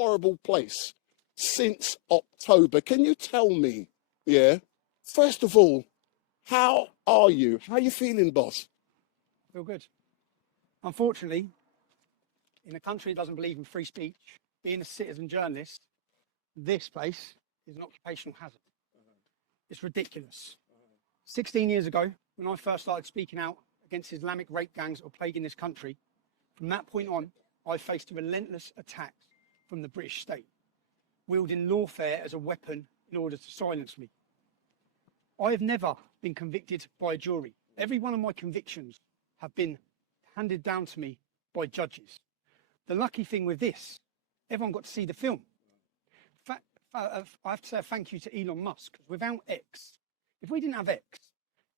horrible place since October. Can you tell me, yeah, first of all, how are you? How are you feeling, boss? I feel good. Unfortunately, in a country that doesn't believe in free speech, being a citizen journalist, this place is an occupational hazard. It's ridiculous. 16 years ago, when I first started speaking out against Islamic rape gangs that were plaguing this country, from that point on, I faced relentless attacks from the British state, wielding lawfare as a weapon in order to silence me. I have never been convicted by a jury. Every one of my convictions have been handed down to me by judges. The lucky thing with this, everyone got to see the film. I have to say a thank you to Elon Musk, because without X, if we didn't have X,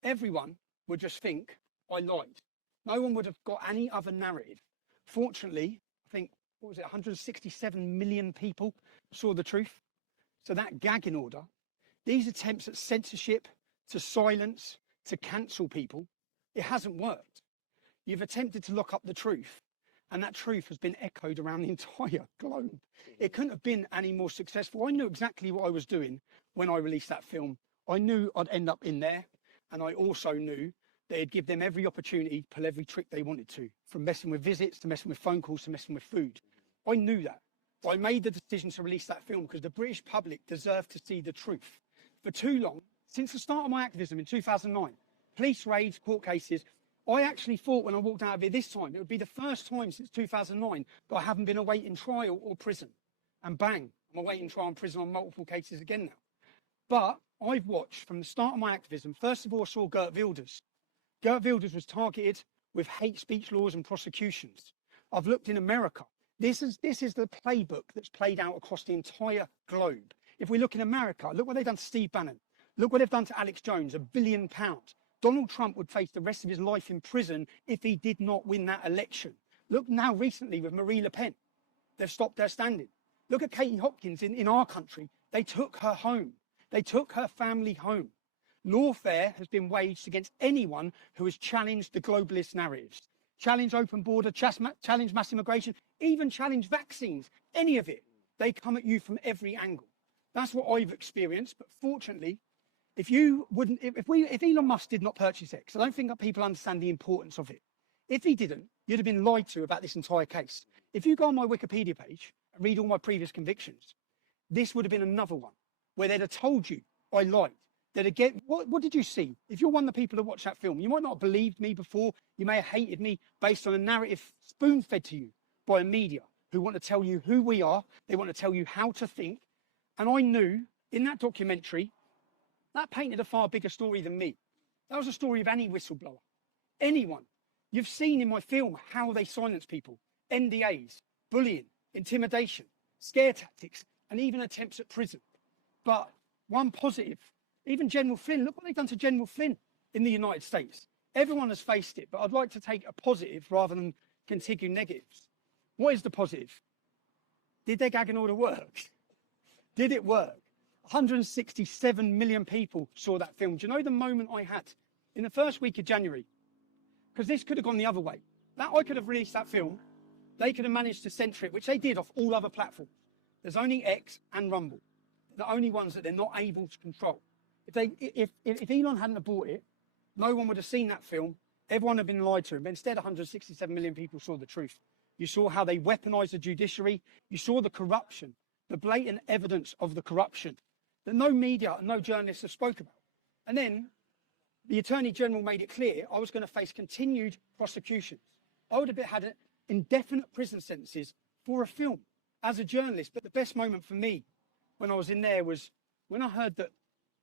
everyone would just think I lied. No one would have got any other narrative. Fortunately, I think, 167 million people saw the truth. So that gagging order, these attempts at censorship, to silence, to cancel people, it hasn't worked. You've attempted to lock up the truth, and that truth has been echoed around the entire globe. It couldn't have been any more successful. I knew exactly what I was doing when I released that film. I knew I'd end up in there, and I also knew they'd give them every opportunity to pull every trick they wanted to, from messing with visits, to messing with phone calls, to messing with food. I knew that. But I made the decision to release that film because the British public deserved to see the truth. For too long, since the start of my activism in 2009, police raids, court cases, I actually thought when I walked out of here this time, it would be the first time since 2009 that I haven't been awaiting trial or prison. And bang, I'm awaiting trial and prison on multiple cases again now. But I've watched from the start of my activism, first of all, I saw Geert Wilders. Geert Wilders was targeted with hate speech laws and prosecutions. I've looked in America. This is the playbook that's played out across the entire globe. If we look in America, look what they've done to Steve Bannon. Look what they've done to Alex Jones, £1 billion. Donald Trump would face the rest of his life in prison if he did not win that election. Look now recently with Marine Le Pen. They've stopped their standing. Look at Katie Hopkins in our country. They took her home. They took her family home. Lawfare has been waged against anyone who has challenged the globalist narratives. Challenge open border, challenge mass immigration, even challenge vaccines, any of it. They come at you from every angle. That's what I've experienced. But fortunately, if Elon Musk did not purchase X, I don't think that people understand the importance of it. If he didn't, you'd have been lied to about this entire case. If you go on my Wikipedia page and read all my previous convictions, this would have been another one where they'd have told you I lied. They'd have what did you see? If you're one of the people that watch that film, you might not have believed me before. You may have hated me based on a narrative spoon-fed to you by a media who want to tell you who we are. They want to tell you how to think. And I knew in that documentary, that painted a far bigger story than me. That was a story of any whistleblower, anyone. You've seen in my film how they silence people, NDAs, bullying, intimidation, scare tactics, and even attempts at prison. But one positive, even General Flynn, look what they've done to General Flynn in the United States. Everyone has faced it, but I'd like to take a positive rather than continue negatives. What is the positive? Did their gagging order work? Did it work? 167 million people saw that film. Do you know the moment I had in the first week of January? Because this could have gone the other way. That I could have released that film. They could have managed to censor it, which they did off all other platforms. There's only X and Rumble, the only ones that they're not able to control. If Elon hadn't have bought it, no one would have seen that film. Everyone had been lied to. But instead, 167 million people saw the truth. You saw how they weaponized the judiciary. You saw the corruption, the blatant evidence of the corruption that no media and no journalists have spoke about. And then the Attorney General made it clear I was going to face continued prosecutions. I would have had indefinite prison sentences for a film as a journalist. But the best moment for me when I was in there was when I heard that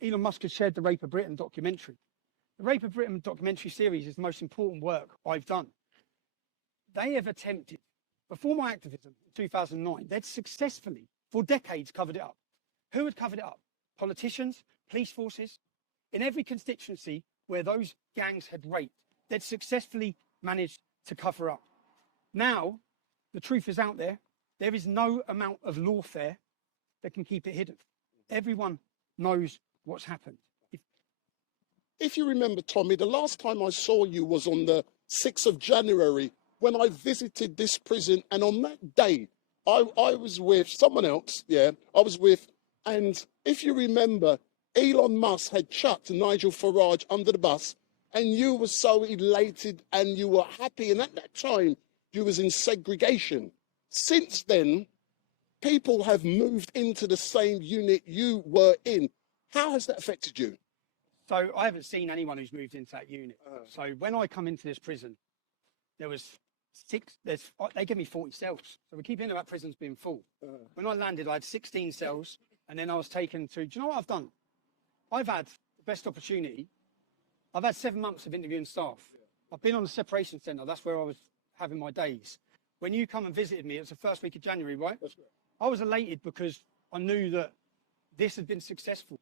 Elon Musk had shared the Rape of Britain documentary. The Rape of Britain documentary series is the most important work I've done. They have attempted, before my activism in 2009, they'd successfully, for decades, covered it up. Who had covered it up? Politicians, police forces. In every constituency where those gangs had raped, they'd successfully managed to cover up. Now, the truth is out there. There is no amount of lawfare that can keep it hidden. Everyone knows what's happened. If you remember, Tommy, the last time I saw you was on the 6th of January when I visited this prison, and on that day, I was with someone else, yeah, I was with, and if you remember, Elon Musk had chucked Nigel Farage under the bus, and you were so elated and you were happy, and at that time, you was in segregation. Since then, people have moved into the same unit you were in. How has that affected you? So I haven't seen anyone who's moved into that unit. So when I come into this prison, there was they gave me 40 cells. So we keep hearing about prisons being full. When I landed, I had 16 cells, and then I was taken to, do you know what I've done? I've had the best opportunity. I've had 7 months of interviewing staff. I've been on the separation centre. That's where I was having my days. When you come and visited me, it was the first week of January, right? That's right. I was elated because I knew that this had been successful,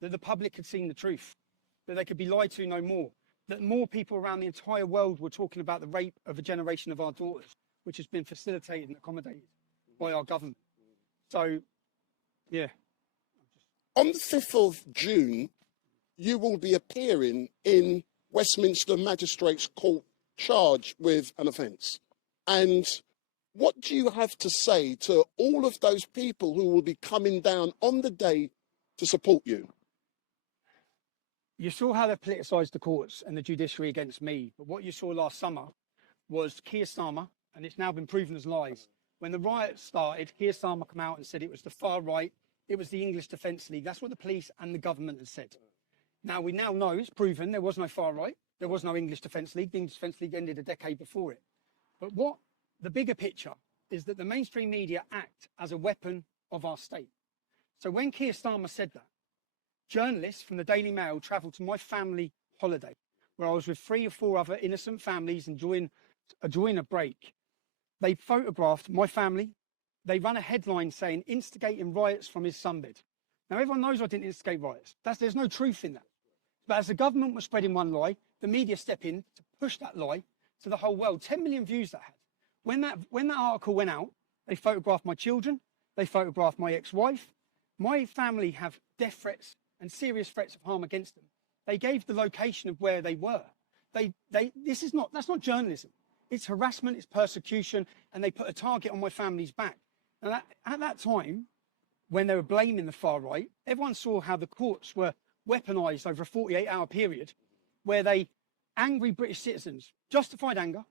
that the public had seen the truth, that they could be lied to no more, that more people around the entire world were talking about the rape of a generation of our daughters, which has been facilitated and accommodated by our government. So, yeah. On the 5th of June, you will be appearing in Westminster Magistrates Court charged with an offence. And what do you have to say to all of those people who will be coming down on the day to support you? You saw how they politicised the courts and the judiciary against me. But what you saw last summer was Keir Starmer, and it's now been proven as lies. When the riot started, Keir Starmer came out and said it was the far right, it was the English Defence League. That's what the police and the government had said. Now, we now know it's proven there was no far right, there was no English Defence League. The English Defence League ended a decade before it. But what the bigger picture is that the mainstream media act as a weapon of our state. So when Keir Starmer said that, journalists from the Daily Mail travelled to my family holiday, where I was with 3 or 4 other innocent families enjoying a break. They photographed my family. They ran a headline saying, instigating riots from his sunbed. Now, everyone knows I didn't instigate riots. There's no truth in that. But as the government was spreading one lie, the media stepped in to push that lie to the whole world. 10 million views that had. When that article went out, they photographed my children. They photographed my ex-wife. My family have death threats and serious threats of harm against them. They gave the location of where they were. That's not journalism. It's harassment, it's persecution, and they put a target on my family's back. And at that time, when they were blaming the far right, everyone saw how the courts were weaponised over a 48-hour period, where angry British citizens, justified anger,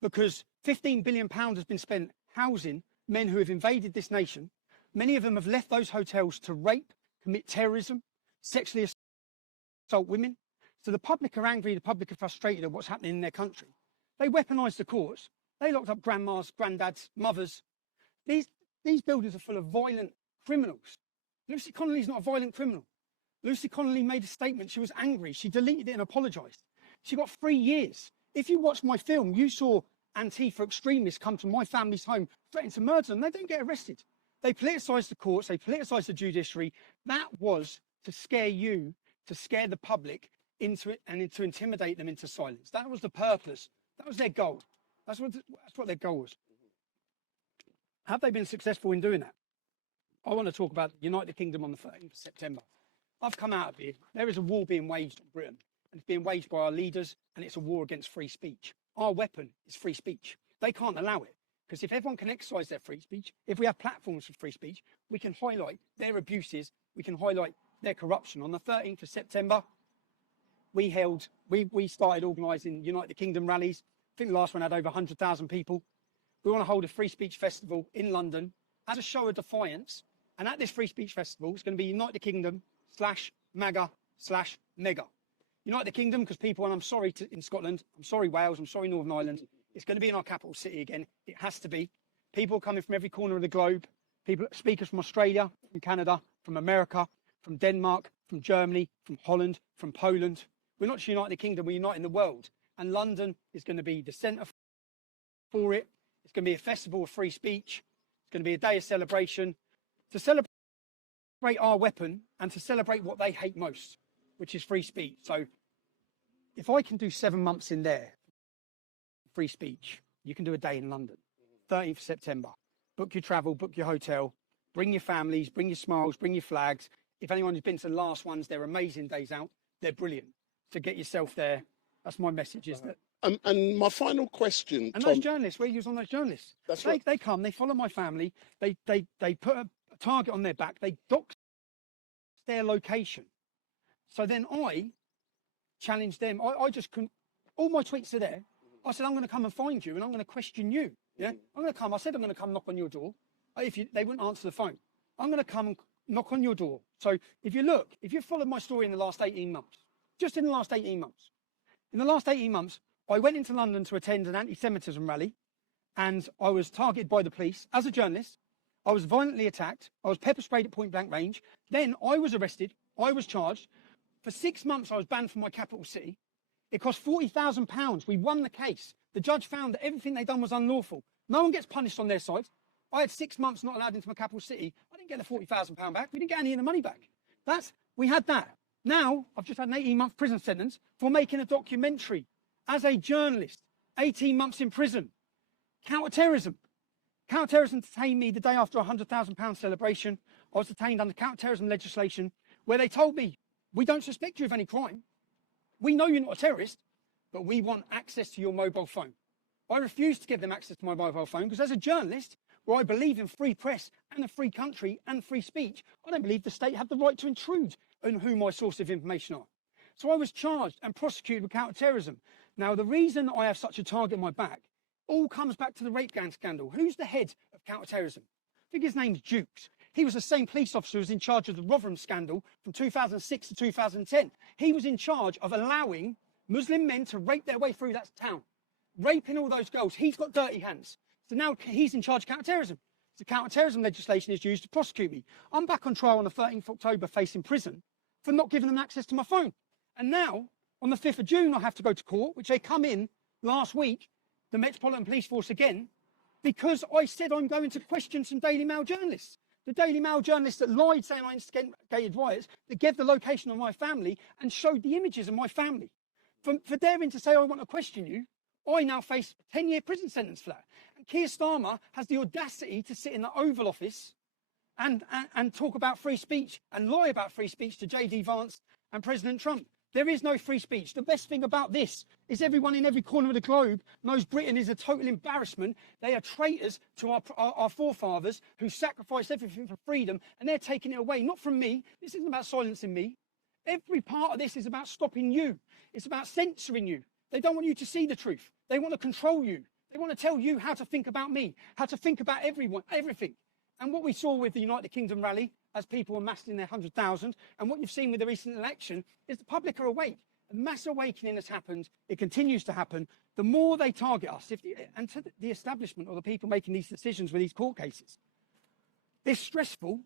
because £15 billion has been spent housing men who have invaded this nation. Many of them have left those hotels to rape, commit terrorism, sexually assault women. So the public are angry, the public are frustrated at what's happening in their country. They weaponised the courts. They locked up grandmas, granddads, mothers. These buildings are full of violent criminals. Lucy Connolly's not a violent criminal. Lucy Connolly made a statement. She was angry. She deleted it and apologised. She got 3 years. If you watched my film, you saw Antifa extremists come to my family's home, threatening to murder them. They don't get arrested. They politicised the courts. They politicised the judiciary. That was to scare you, to scare the public into it, and to intimidate them into silence. That was the purpose. That was their goal. That's what their goal was. Have they been successful in doing that? I want to talk about the United Kingdom on the 13th of September. I've come out of here. There is a war being waged on Britain, and it's being waged by our leaders, and it's a war against free speech. Our weapon is free speech. They can't allow it, because if everyone can exercise their free speech, if we have platforms for free speech, we can highlight their abuses, we can highlight their corruption. On the 13th of September, we started organising United Kingdom rallies. I think the last one had over 100,000 people. We want to hold a free speech festival in London as a show of defiance. And at this free speech festival, it's going to be United Kingdom /MAGA/Mega. United Kingdom, because people, and I'm sorry in Scotland, I'm sorry Wales, I'm sorry Northern Ireland, it's going to be in our capital city again. It has to be. People coming from every corner of the globe, speakers from Australia, from Canada, from America, from Denmark, from Germany, from Holland, from Poland. We're not just uniting the kingdom, we're uniting the world. And London is going to be the centre for it. It's going to be a festival of free speech. It's going to be a day of celebration to celebrate our weapon and to celebrate what they hate most, which is free speech. So if I can do 7 months in there, free speech, you can do a day in London, 13th of September. Book your travel, book your hotel, bring your families, bring your smiles, bring your flags. If anyone who's been to the last ones, they're amazing days out. They're brilliant. So get yourself there. That's my message, is that. And my final question, And Tom, those journalists, where you was on those journalists, That's they, right. they come, they follow my family, they put a target on their back, they dox their location. So then I challenged them. I just couldn't, all my tweets are there. I said, I'm going to come and find you and I'm going to question you. Yeah, I'm going to come. I said, I'm going to come knock on your door. They wouldn't answer the phone. I'm going to come and knock on your door. So if you followed my story in the last 18 months, just in the last 18 months, in the last 18 months, I went into London to attend an anti-Semitism rally and I was targeted by the police as a journalist. I was violently attacked. I was pepper sprayed at point blank range. Then I was arrested. I was charged. For 6 months, I was banned from my capital city. It cost £40,000. We won the case. The judge found that everything they'd done was unlawful. No one gets punished on their side. I had 6 months not allowed into my capital city. I didn't get the £40,000 back. We didn't get any of the money back. We had that. Now, I've just had an 18-month prison sentence for making a documentary as a journalist. 18 months in prison. Counter-terrorism. Counter-terrorism detained me the day after a £100,000 celebration. I was detained under counter-terrorism legislation where they told me, we don't suspect you of any crime. We know you're not a terrorist, but we want access to your mobile phone. I refused to give them access to my mobile phone because as a journalist, where I believe in free press and a free country and free speech, I don't believe the state have the right to intrude on who my source of information are. So I was charged and prosecuted with counter-terrorism. Now, the reason I have such a target on my back all comes back to the rape gang scandal. Who's the head of counter-terrorism? I think his name's Dukes. He was the same police officer who was in charge of the Rotherham scandal from 2006 to 2010. He was in charge of allowing Muslim men to rape their way through that town, raping all those girls. He's got dirty hands. So now he's in charge of counter-terrorism. So counter-terrorism legislation is used to prosecute me. I'm back on trial on the 13th of October facing prison for not giving them access to my phone. And now, on the 5th of June, I have to go to court, which they come in last week, the Metropolitan Police Force again, because I said I'm going to question some Daily Mail journalists. The Daily Mail journalists that lied saying I instigated riots, that gave the location of my family and showed the images of my family. For daring to say I want to question you, I now face a 10-year prison sentence for that. And Keir Starmer has the audacity to sit in the Oval Office and talk about free speech and lie about free speech to J.D. Vance and President Trump. There is no free speech. The best thing about this is everyone in every corner of the globe knows Britain is a total embarrassment. They are traitors to our forefathers who sacrificed everything for freedom, and they're taking it away. Not from me. This isn't about silencing me. Every part of this is about stopping you. It's about censoring you. They don't want you to see the truth. They want to control you. They want to tell you how to think about me, how to think about everyone, everything. And what we saw with the United Kingdom rally, as people were massed in their 100,000, and what you've seen with the recent election, is the public are awake. A mass awakening has happened. It continues to happen. The more they target us, and to the establishment or the people making these decisions with these court cases, it's stressful,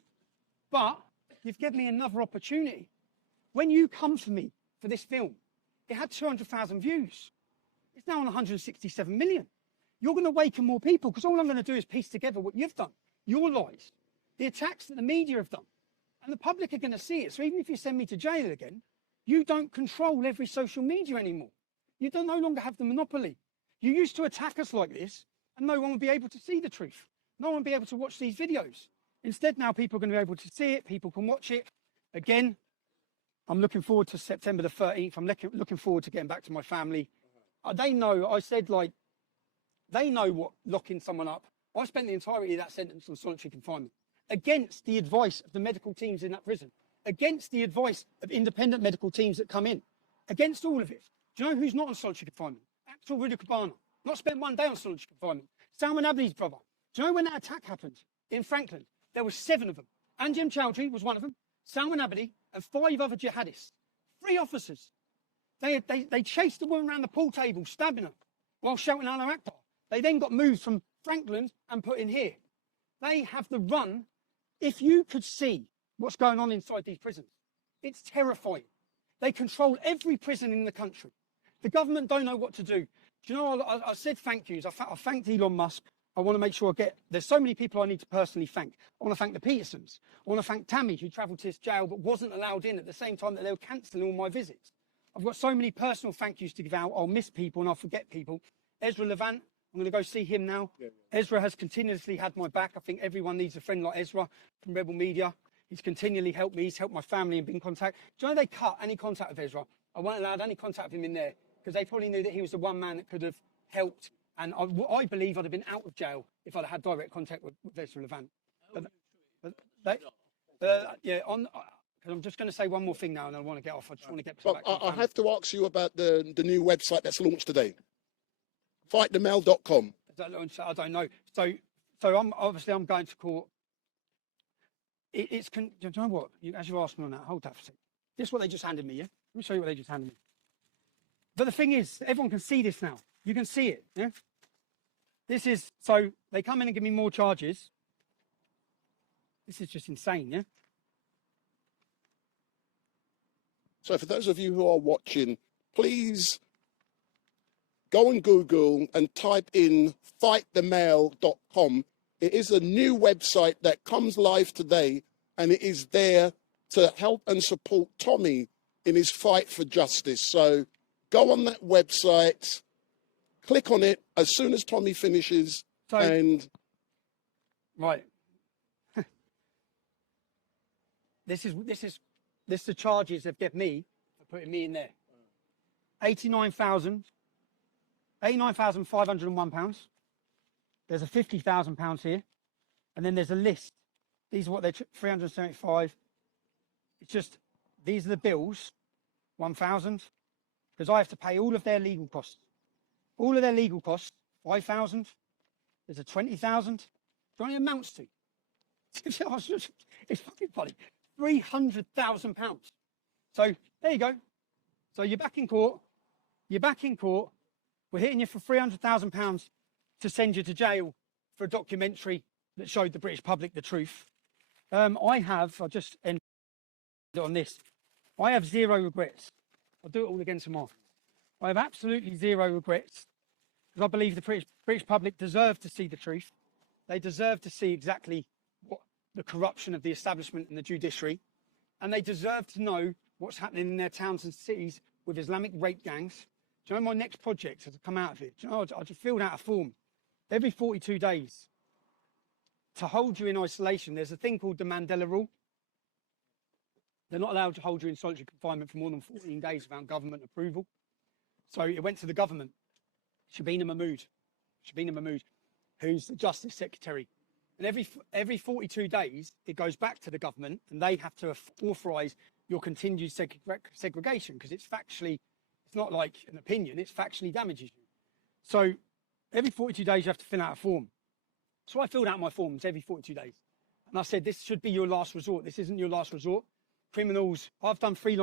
but you've given me another opportunity. When you come for me for this film, it had 200,000 views. It's now on 167 million. You're going to awaken more people because all I'm going to do is piece together what you've done, your lies, the attacks that the media have done, and the public are going to see it. So even if you send me to jail again, you don't control every social media anymore. You no longer have the monopoly. You used to attack us like this, and no one would be able to see the truth. No one would be able to watch these videos. Instead, now people are going to be able to see it. People can watch it. Again, I'm looking forward to September the 13th. I'm looking forward to getting back to my family. They know, I said, like, they know what locking someone up. I spent the entirety of that sentence on solitary confinement against the advice of the medical teams in that prison, against the advice of independent medical teams that come in, against all of it. Do you know who's not on solitary confinement? Axel Rudakabana. Not spent one day on solitary confinement. Salman Abdi's brother. Do you know when that attack happened in Franklin? There were 7 of them. Anjem Chowdhury was one of them, Salman Abdi, and 5 other jihadists. 3 officers. They chased the woman around the pool table, stabbing her, while shouting Allah Akbar. They then got moved from Franklin and put in here. They have the run. If you could see what's going on inside these prisons, it's terrifying. They control every prison in the country. The government don't know what to do. Do you know, I said thank yous. I thanked Elon Musk. I want to make sure there's so many people I need to personally thank. I want to thank the Petersons. I want to thank Tammy, who travelled to this jail but wasn't allowed in at the same time that they were cancelling all my visits. I've got so many personal thank yous to give out. I'll miss people and I'll forget people. Ezra Levant, I'm going to go see him now. Yeah. Ezra has continuously had my back. I think everyone needs a friend like Ezra from Rebel Media. He's continually helped me. He's helped my family and been in contact. Do you know they cut any contact with Ezra? I weren't allowed any contact with him in there. because they probably knew that he was the one man that could have helped. And I believe I'd have been out of jail if I'd had direct contact with Vestal Levant. Yeah, because I'm just going to say one more thing now, and I want to get off. I just want to get But back to I have to ask you about the new website that's launched today. Fightthemail.com. I don't know. So I'm going to court. Do you know what? As you asked me on that, hold that for a second. This is what they just handed me, yeah? Let me show you what they just handed me. But the thing is, everyone can see this now. You can see it, yeah? This is, so they come in and give me more charges. This is just insane, yeah? So for those of you who are watching, please go on Google and type in fightthemail.com. It is a new website that comes live today, and it is there to help and support Tommy in his fight for justice. So go on that website, click on it as soon as Tommy finishes, and... Right. This is the charges they've given me for putting me in there. £89,501. There's a £50,000 here, and then there's a list. These are what they're 375. It's just these are the bills, 1,000, because I have to pay all of their legal costs. All of their legal costs, 5,000. There's a 20,000. Do you know what it amounts to? It's fucking funny. £300,000. So there you go. So you're back in court. You're back in court. We're hitting you for £300,000 to send you to jail for a documentary that showed the British public the truth. I'll just end on this. I have zero regrets. I'll do it all again tomorrow. I have absolutely zero regrets because I believe the British public deserve to see the truth. They deserve to see exactly what the corruption of the establishment and the judiciary, and they deserve to know what's happening in their towns and cities with Islamic rape gangs. Do you know my next project has come out of it? Do you know, I just filled out a form every 42 days to hold you in isolation. There's a thing called the Mandela Rule. They're not allowed to hold you in solitary confinement for more than 14 days without government approval. So it went to the government, Shabina Mahmood, who's the Justice Secretary. And every 42 days, it goes back to the government, and they have to authorise your continued segregation, because it's not like an opinion, it's factually damages you. So every 42 days, you have to fill out a form. So I filled out my forms every 42 days. And I said, this should be your last resort. This isn't your last resort. Criminals, I've done three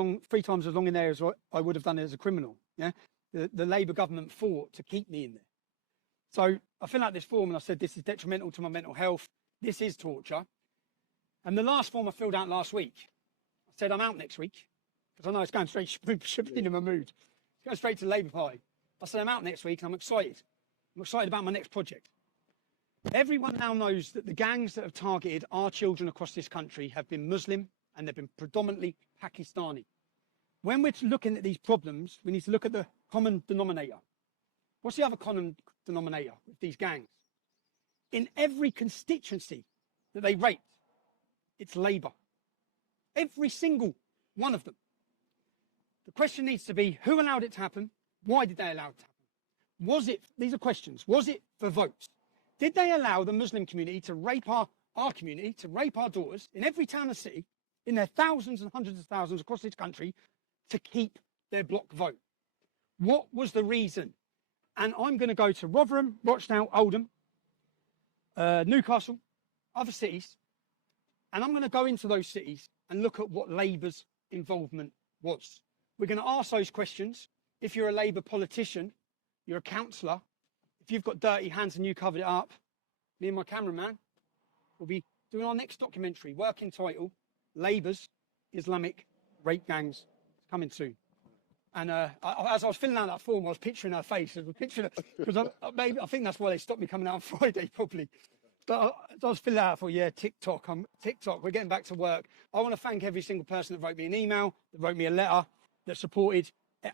times as long in there as I would have done as a criminal. Yeah, the Labour government fought to keep me in there. So I filled out this form and I said, this is detrimental to my mental health. This is torture. And the last form I filled out last week, I said, I'm out next week. Because I know it's going straight to Shabina Mahmood. It's going straight to the Labour Party. I said, I'm out next week and I'm excited. I'm excited about my next project. Everyone now knows that the gangs that have targeted our children across this country have been Muslim and they've been predominantly Pakistani. When we're looking at these problems, we need to look at the common denominator. What's the other common denominator with these gangs? In every constituency that they raped, it's Labour. Every single one of them. The question needs to be, who allowed it to happen? Why did they allow it to happen? These are questions, was it for votes? Did they allow the Muslim community to rape our community, to rape our daughters in every town and city, in their thousands and hundreds of thousands across this country, to keep their block vote? What was the reason? And I'm going to go to Rotherham, Rochdale, Oldham, Newcastle, other cities, and I'm going to go into those cities and look at what Labour's involvement was. We're going to ask those questions. If you're a Labour politician, you're a councillor, if you've got dirty hands and you covered it up, me and my cameraman will be doing our next documentary, working title, Labour's Islamic Rape Gangs. It's coming soon. And as I was filling out that form, I was picturing her face. Because I think that's why they stopped me coming out on Friday, probably. But I was filling out for, TikTok. We're getting back to work. I want to thank every single person that wrote me an email, that wrote me a letter, that supported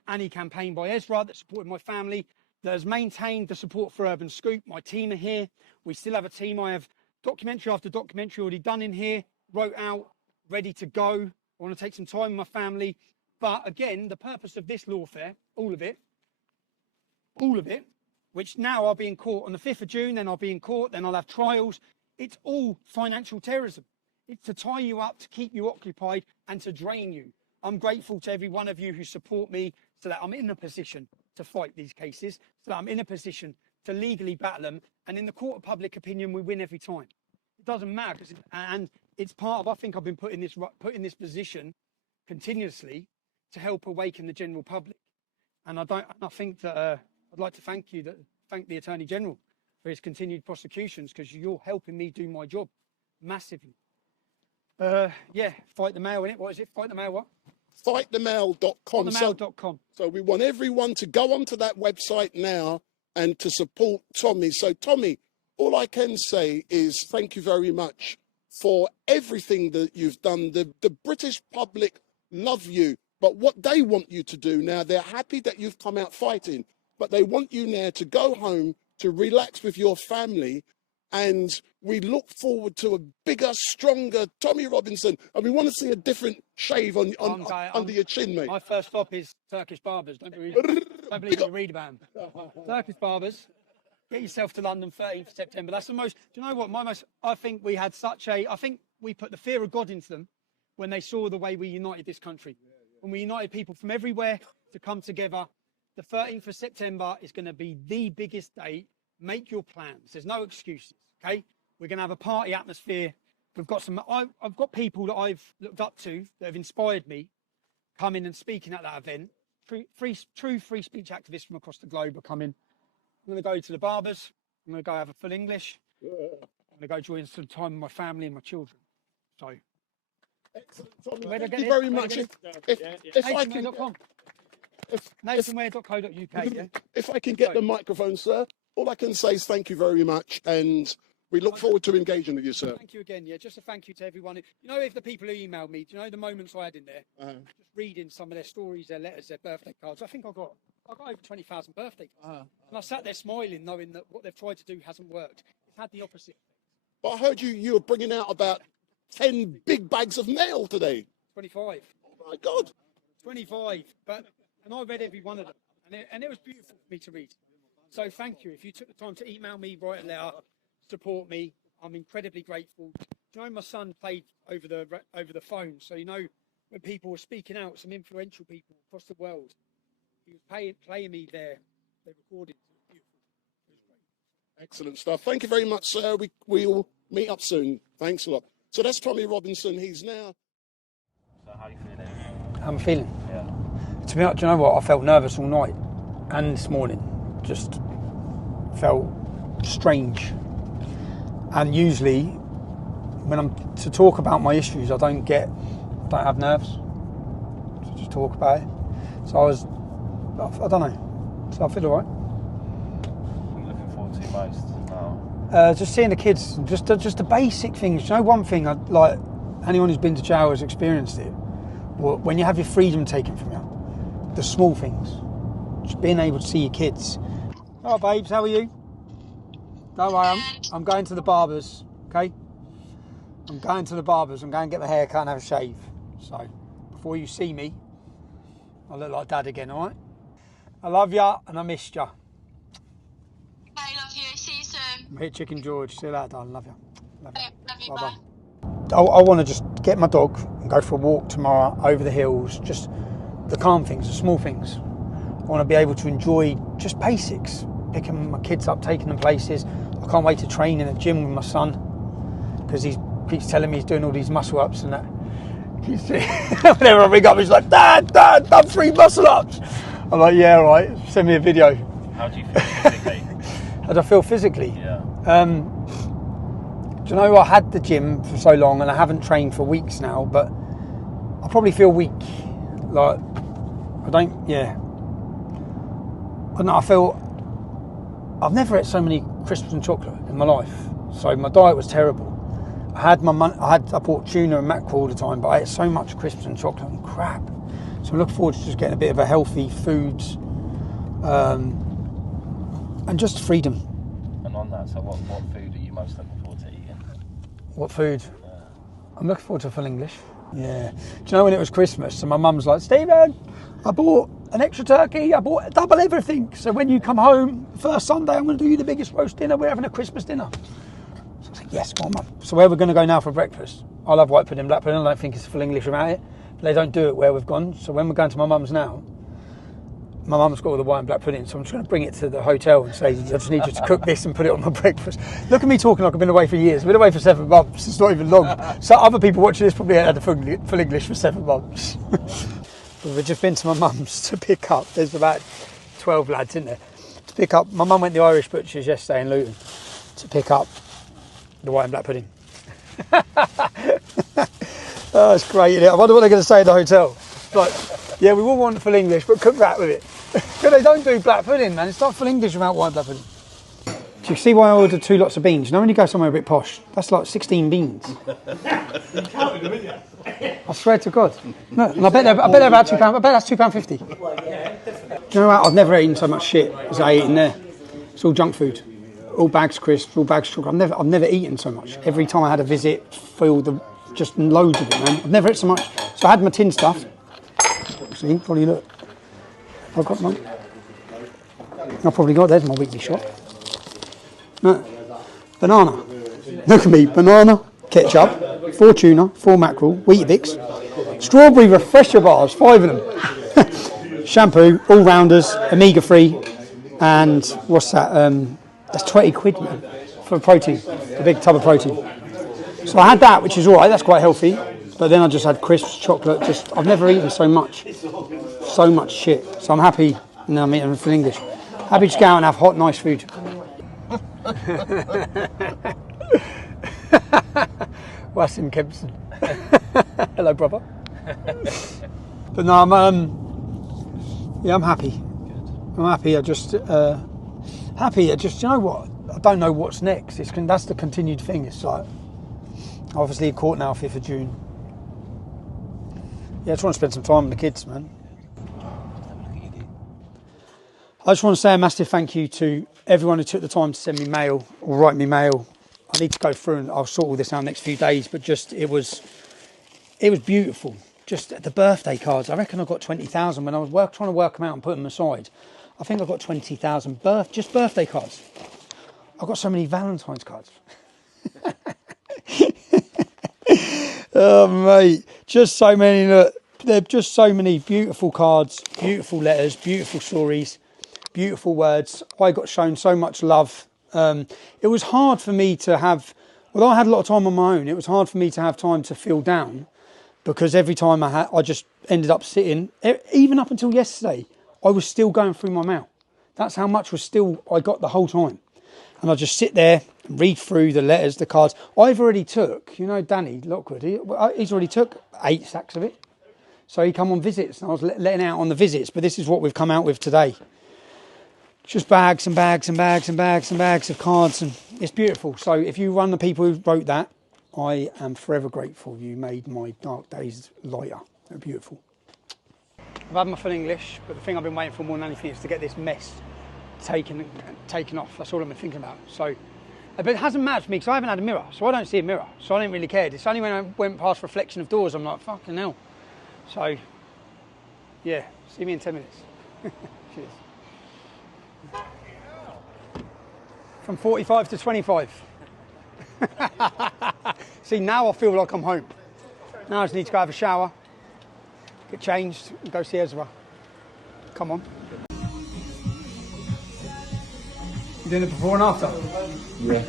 Annie campaign by Ezra, that supported my family, that has maintained the support for Urban Scoop. My team are here. We still have a team. I have documentary after documentary already done in here, wrote out, ready to go. I want to take some time with my family. But again, the purpose of this lawfare, all of it, all of it, which now I'll be in court on the 5th of June, then I'll be in court, then I'll have trials. It's all financial terrorism. It's to tie you up, to keep you occupied and to drain you. I'm grateful to every one of you who support me so that I'm in a position to fight these cases, so that I'm in a position to legally battle them. And in the court of public opinion, we win every time. It doesn't matter. And it's part of, I think I've been put in this position continuously to help awaken the general public. And I think that I'd like to thank the Attorney General for his continued prosecutions, because you're helping me do my job massively. Yeah, Fight the Mail, innit? What is it? Fight the Mail what? Fightthemail.com. Fightthemail.com. So we want everyone to go onto that website now and to support Tommy. So Tommy, all I can say is thank you very much for everything that you've done. The British public love you, but what they want you to do now, they're happy that you've come out fighting, but they want you now to go home, to relax with your family, and we look forward to a bigger, stronger Tommy Robinson, and we want to see a different shave under your chin, mate. My first stop is Turkish barbers. Don't believe you read about them. Turkish barbers. Get yourself to London, 13th September. That's the most. Do you know what? I think we had I think we put the fear of God into them when they saw the way we united this country. When we united people from everywhere to come together. The 13th of September is going to be the biggest day. Make your plans. There's no excuses. Okay. We're going to have a party atmosphere. We've got I've got people that I've looked up to that have inspired me coming and speaking at that event. True free speech activists from across the globe are coming. I'm going to go to the barbers. I'm going to go have a full English. I'm going to go join some time with my family and my children. So, excellent, Tommy. Thank you very much. If I can, NationWare.co.uk. Yeah? If I can get the microphone, sir, all I can say is thank you very much, and we look forward to engaging with you, sir. Thank you again. Yeah, just a thank you to everyone. You know, if the people who emailed me, do you know the moments I had in there? Just reading some of their stories, their letters, their birthday cards. I think I got over 20,000 birthday cards. And I sat there smiling, knowing that what they've tried to do hasn't worked. It's had the opposite. But I heard you were bringing out about 10 big bags of mail today. 25. Oh my God. 25. And I read every one of them. And it was beautiful for me to read. So thank you. If you took the time to email me, write a letter, support me, I'm incredibly grateful. Do you know my son played over the phone? So you know when people were speaking out, some influential people across the world, he was playing me their recordings. It was beautiful. It was great. Excellent stuff. Thank you very much, sir. We'll meet up soon. Thanks a lot. So that's Tommy Robinson. He's now. So how are you feeling? I'm feeling. Yeah. To be honest, do you know what? I felt nervous all night and this morning. Just felt strange. And usually, when I'm to talk about my issues, I don't have nerves to just talk about it. So I don't know. So I feel all right. What are you looking forward to most now? Just seeing the kids, just the basic things. You know, one thing, like anyone who's been to jail has experienced it. Well, when you have your freedom taken from you, the small things, just being able to see your kids. Oh, babes, how are you? Don't worry, I'm going to the barbers, okay? I'm going to the barbers. I'm going to get the haircut and have a shave. So, before you see me, I look like Dad again, all right? I love ya and I missed ya. I love you. See you soon. I'm here, Chicken George. See you later, darling. Love you. Love you. Bye-bye. Bye. I want to just get my dog and go for a walk tomorrow over the hills. Just the calm things, the small things. I want to be able to enjoy just basics. Picking my kids up, taking them places. I can't wait to train in the gym with my son because he keeps telling me he's doing all these muscle ups and that. Whenever I ring up, he's like, Dad, done 3 muscle ups. I'm like, yeah, all right. Send me a video. How do you feel physically? How do I feel physically? Yeah. Do you know, I had the gym for so long and I haven't trained for weeks now, but I probably feel weak. Like, I don't know, I've never ate so many crisps and chocolate in my life. So my diet was terrible. I bought tuna and mackerel all the time, but I ate so much crisps and chocolate and crap. So I'm looking forward to just getting a bit of a healthy foods and just freedom. And on that, so what food are you most looking forward to eating? What food? Yeah. I'm looking forward to full English. Yeah. Do you know when it was Christmas and my mum's like, Stephen, I bought an extra turkey. I bought double everything. So when you come home, first Sunday, I'm going to do you the biggest roast dinner. We're having a Christmas dinner. So I was like, yes, go on, Mum. So where we're going to go now for breakfast? I love white pudding, black pudding. I don't think it's full English without it. But they don't do it where we've gone. So when we're going to my mum's now, my mum's got all the white and black pudding, so I'm just going to bring it to the hotel and say, I just need you to cook this and put it on my breakfast. Look at me talking like I've been away for years. I've been away for 7 months. It's not even long. So other people watching this probably had full English for 7 months. We've just been to my mum's to pick up. There's about 12 lads in there. To pick up, my mum went to the Irish butcher's yesterday in Luton to pick up the white and black pudding. Oh, it's great, isn't it? I wonder what they're going to say at the hotel. Like, yeah, we will want full English, but cook that with it. Because they don't do black pudding, man. It's not full English without white black pudding. Do you see why I ordered 2 lots of beans? You know when you go somewhere a bit posh, that's like 16 beans. You counted them, didn't you? I swear to God. No, and I bet they're about £2. I bet that's £2.50. Well, yeah, definitely. Do you know what? I've never eaten so much shit as I ate in there. It's all junk food. All bags of crisps, all bags of sugar. I've never eaten so much. Every time I had a visit, filled just loads of it, man. I've never eaten so much. So I had my tin stuff. See, probably look. I've got mine. I've probably got, there's my weekly shot. No. Banana. Look at me, banana, ketchup, 4 tuna, 4 mackerel, Weetabix, strawberry refresher bars, 5 of them. Shampoo, all-rounders, omega-free, and what's that? That's 20 quid, man, for protein, a big tub of protein. So I had that, which is all right, that's quite healthy. But then I just had crisps, chocolate, I've never eaten so much shit. So I'm happy, now I'm eating for English. Happy to go out and have hot, nice food. Wasim Kempson. Hello, brother. But no, I'm happy. I'm happy. I just, you know what? I don't know what's next. That's the continued thing. It's like, obviously in court now, 5th of June. Yeah, I just want to spend some time with the kids, man. I just want to say a massive thank you to everyone who took the time to send me mail or write me mail. I need to go through and I'll sort all this out next few days, but just it was beautiful. Just the birthday cards. I reckon I got 20,000 when I was trying to work them out and put them aside. I think I got 20,000 just birthday cards. I got so many Valentine's cards. Oh mate, just so many. Look, they're just so many beautiful cards, beautiful letters, beautiful stories, beautiful words. I got shown so much love. It was hard for me to have, although I had a lot of time on my own, it was hard for me to have time to feel down because every time I just ended up sitting, even up until yesterday, I was still going through my mail. That's how much I got the whole time. And I just sit there and read through the letters, the cards. I've already took, Danny Lockwood, he's already took 8 sacks of it. So he come on visits and I was letting out on the visits, but this is what we've come out with today. Just bags and bags and bags and bags and bags of cards, and it's beautiful. So if you run the people who wrote that, I am forever grateful. You made my dark days lighter. They're beautiful. I've had my full English, but the thing I've been waiting for more than anything is to get this mess taken off. That's all I've been thinking about. So, but it hasn't mattered for me because I haven't had a mirror, so I don't see a mirror. So I didn't really care. It's only when I went past reflection of doors, I'm like, fucking hell. So, yeah, see me in 10 minutes. Cheers. From 45 to 25. See, now I feel like I'm home. Now I just need to go have a shower, get changed, and go see Ezra. Come on. You doing it before and after? Yeah.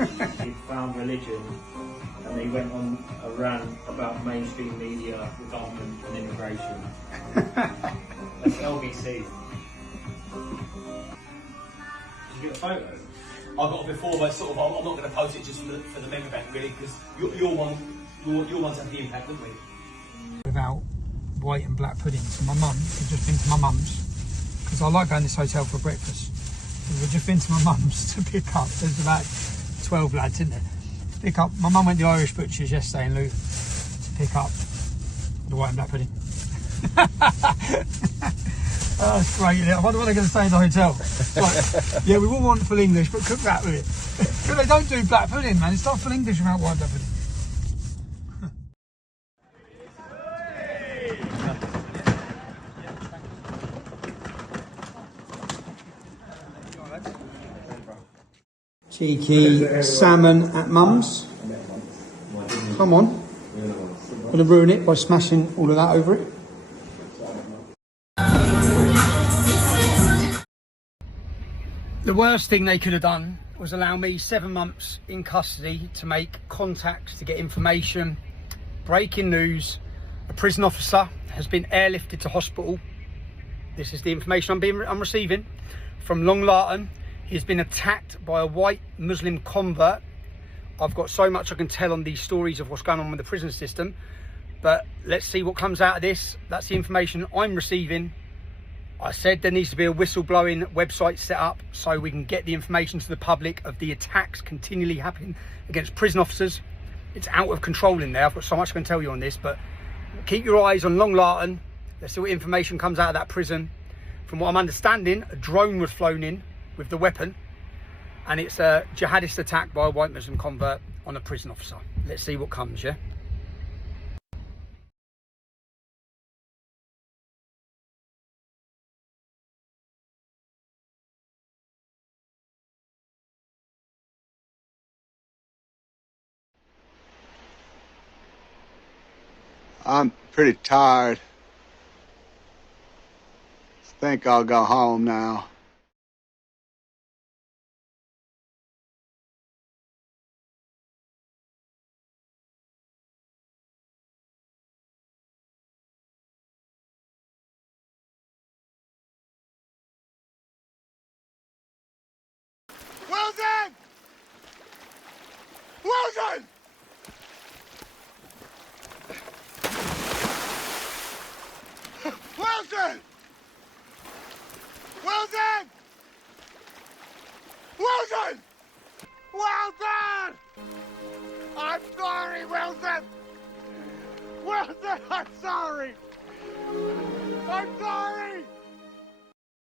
He found religion and he went on a rant about mainstream media, the government and immigration. That's LBC. Did you get a photo? I got it before, but sort of, I'm not going to post it just for the meme event, really, because your ones have the impact, didn't we? Without white and black pudding. So my mum, we've just been to my mum's, because I like going to this hotel for breakfast. We've just been to my mum's to pick up, there's about 12 lads in there, to pick up, my mum went to the Irish butcher's yesterday in Luton to pick up the white and black pudding. Oh, that's great, isn't it? I wonder what they're going to say in the hotel. Like, yeah, we will want full English, but cook that with it. Because they don't do black pudding, man. It's not full English without white black pudding. Cheeky salmon at mum's. Come on. Gonna ruin it by smashing all of that over it. The worst thing they could have done was allow me 7 months in custody to make contacts, to get information. Breaking news, a prison officer has been airlifted to hospital. This is the information I'm receiving from Long Larton. He's been attacked by a white Muslim convert. I've got so much I can tell on these stories of what's going on with the prison system, but let's see what comes out of this. That's the information I'm receiving. I said there needs to be a whistleblowing website set up so we can get the information to the public of the attacks continually happening against prison officers. It's out of control in there. I've got so much I can tell you on this, but keep your eyes on Long Larton. Let's see what information comes out of that prison. From what I'm understanding, a drone was flown in with the weapon, and it's a jihadist attack by a white Muslim convert on a prison officer. Let's see what comes, yeah? I'm pretty tired. Think I'll go home now. Wilson! Wilson! Wilson! Wilson! Wilson! Wilson! I'm sorry, Wilson! Wilson, I'm sorry! I'm sorry!